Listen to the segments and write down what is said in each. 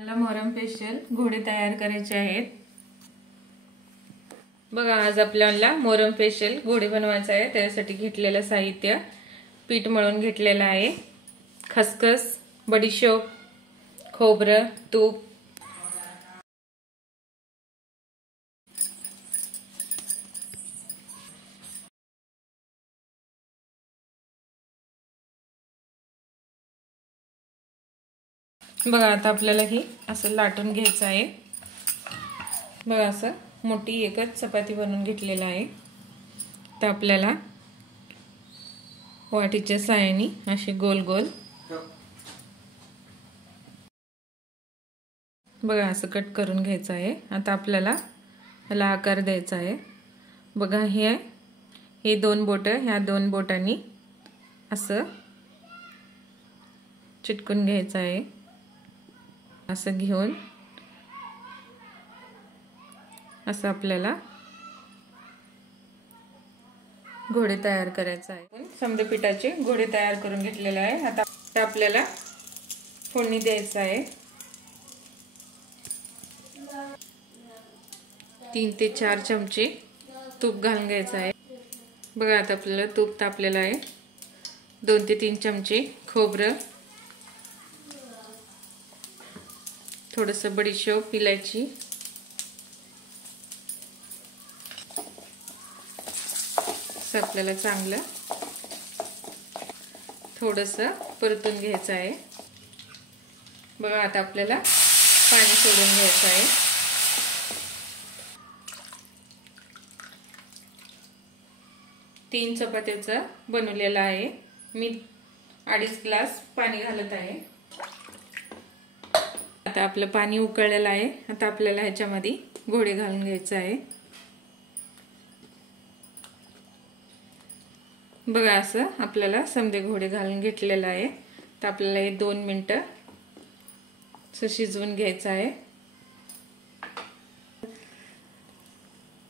मला मोहरम स्पेशल घोडे तयार करायचे आहेत। बघा, आज आपल्याला मोहरम स्पेशल घोडे बनवायचे आहे। त्यासाठी घेतलेलं साहित्य: पीठ मळून घेतलेलं आहे, खसखस, बडीशोप, खोबरं, तूप, बघा आता आपल्याला ही असं लाटून घ्यायचं आहे। बघा, असं मोठी एकच चपाती बनवून घेतलेला आहे। तर आपल्याला वाटीच्या साहाय्याने असे गोल गोल बघा असं कट करून घ्यायचं आहे। आता आपल्याला याला आकार द्यायचा आहे। बघा, हे दोन बोट, ह्या दोन बोटांनी असं चिटकून घ्यायचं आहे। असं घेऊन असं आपल्याला घोडे तयार करायचे आहे। समजा पिठाचे घोडे तयार करून घेतलेले आहे। आता आपल्याला फोडणी द्यायचं आहे। 3 ते 4 चमचे तूप घालून घ्यायचं आहे। बघा, आता आपल्याला तूप तापलेलं आहे। 2 ते 3 चमचे खोबरं, थोडंसं बडीशोप, इलायची, आपल्याला चांगलं थोडंसं परतून घ्यायचं आहे। बघा, आता आपल्याला पाणी सोडून घ्यायचं आहे। 3 चपात्याचं बनवलेलं आहे। मी 2.5 ग्लास पाणी घालत आहे। आता आपलं पाणी उकळलेलं आहे। आता आपल्याला ह्याच्यामध्ये घोडे घालून घ्यायचं आहे। बघा, असं आपल्याला समदे घोडे घालून घेतलेलं आहे। तर आपल्याला हे 2 मिनिटं शिजवून घ्यायचं आहे।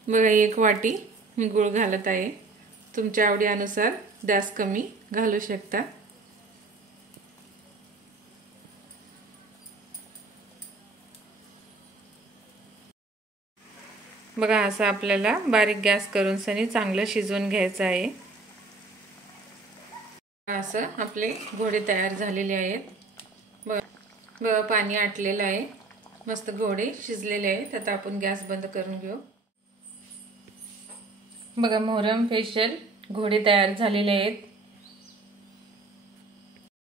बघा, 1 वाटी मी गूळ घालत आहे। तुमच्या आवडीनुसार जास्त कमी घालू शकता। बघा, असं आपल्याला बारीक गॅस करून सनी चांगलं शिजवून घ्यायचं आहे। असं आपले घोडे तयार झालेले आहेत। बघा, पाणी आटलेलं आहे, मस्त घोडे शिजलेले आहेत। आता आपण गॅस बंद करून घेऊ। बघा, मोहरम स्पेशल घोडे तयार झालेले आहेत।